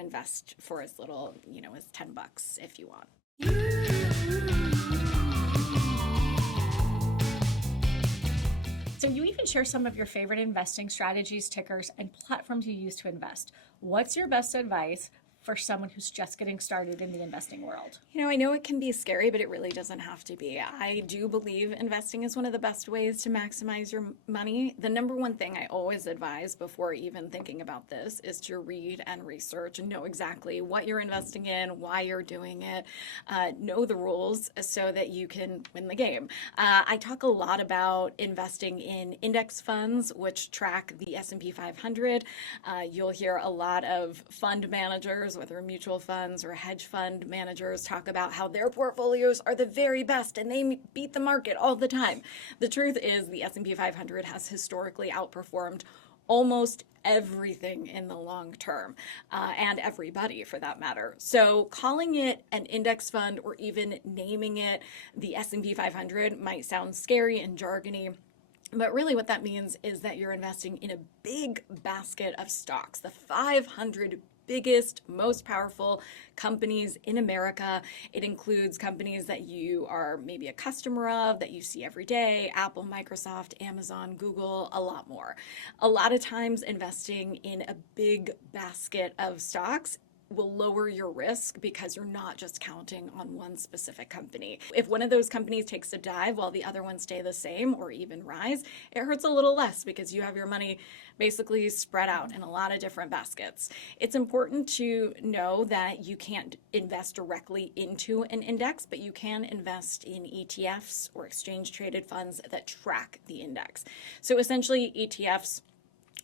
invest for as little, as $10 if you want. So you even share some of your favorite investing strategies, tickers, and platforms you use to invest. What's your best advice for someone who's just getting started in the investing world? I know it can be scary, but it really doesn't have to be. I do believe investing is one of the best ways to maximize your money. The number one thing I always advise before even thinking about this is to read and research and know exactly what you're investing in, why you're doing it, know the rules so that you can win the game. I talk a lot about investing in index funds, which track the S&P 500. You'll hear a lot of fund managers, whether mutual funds or hedge fund managers, talk about how their portfolios are the very best and they beat the market all the time. The truth is the S&P 500 has historically outperformed almost everything in the long term, and everybody for that matter. So calling it an index fund or even naming it the S&P 500 might sound scary and jargony. But really what that means is that you're investing in a big basket of stocks, the 500 biggest, most powerful companies in America. It includes companies that you are maybe a customer of, that you see every day: Apple, Microsoft, Amazon, Google, a lot more. A lot of times investing in a big basket of stocks will lower your risk because you're not just counting on one specific company. If one of those companies takes a dive while the other ones stay the same or even rise, it hurts a little less because you have your money basically spread out in a lot of different baskets. It's important to know that you can't invest directly into an index, but you can invest in ETFs or exchange traded funds that track the index. So essentially ETFs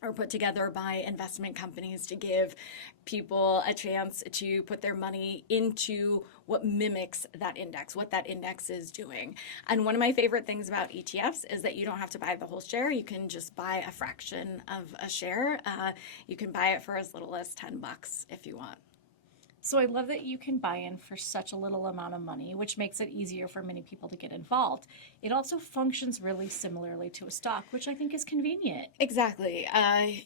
are put together by investment companies to give people a chance to put their money into what mimics that index, what that index is doing. And one of my favorite things about ETFs is that you don't have to buy the whole share. You can just buy a fraction of a share. You can buy it for as little as $10 if you want. So I love that you can buy in for such a little amount of money, which makes it easier for many people to get involved. It also functions really similarly to a stock, which I think is convenient. Exactly.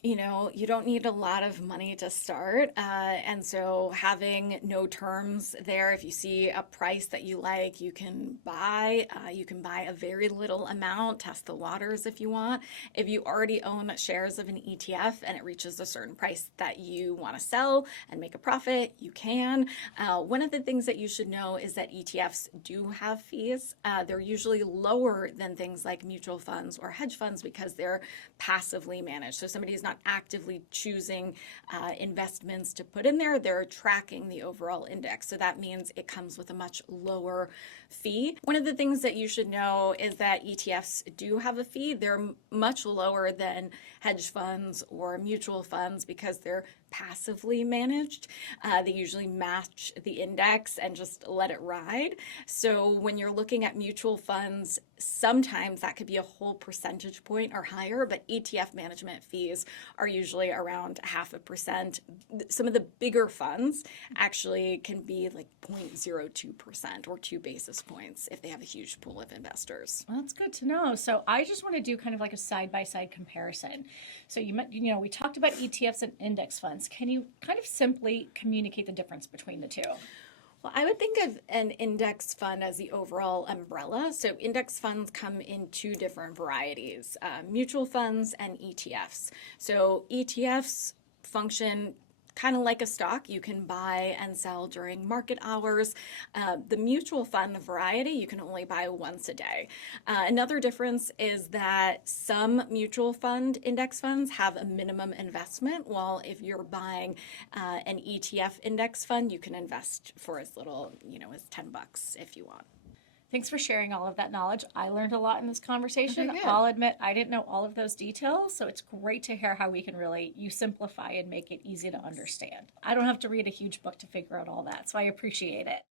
You don't need a lot of money to start. And so having no terms there, if you see a price that you like, you can buy. You can buy a very little amount, test the waters if you want. If you already own shares of an ETF and it reaches a certain price that you want to sell and make a profit, you can. One of the things that you should know is that ETFs do have fees. They're usually lower than things like mutual funds or hedge funds because they're passively managed. So somebody is not actively choosing investments to put in there. They're tracking the overall index. So that means it comes with a much lower fee. One of the things that you should know is that ETFs do have a fee. They're much lower than hedge funds or mutual funds because they're passively managed. They usually match the index and just let it ride. So when you're looking at mutual funds, sometimes that could be a whole percentage point or higher, but ETF management fees are usually around 0.5%. Some of the bigger funds actually can be like 0.02% or 2 basis points if they have a huge pool of investors. Well, that's good to know. So I just want to do kind of like a side-by-side comparison. So we talked about ETFs and index funds. Can you kind of simply communicate the difference between the two? Well, I would think of an index fund as the overall umbrella. So index funds come in 2 different varieties, mutual funds and ETFs. So ETFs function kind of like a stock. You can buy and sell during market hours. The mutual fund variety, you can only buy once a day. Another difference is that some mutual fund index funds have a minimum investment, while if you're buying an ETF index fund, you can invest for as little, as $10 if you want. Thanks for sharing all of that knowledge. I learned a lot in this conversation. Okay, I'll admit I didn't know all of those details, so it's great to hear how we can really simplify and make it easy to understand. I don't have to read a huge book to figure out all that, so I appreciate it.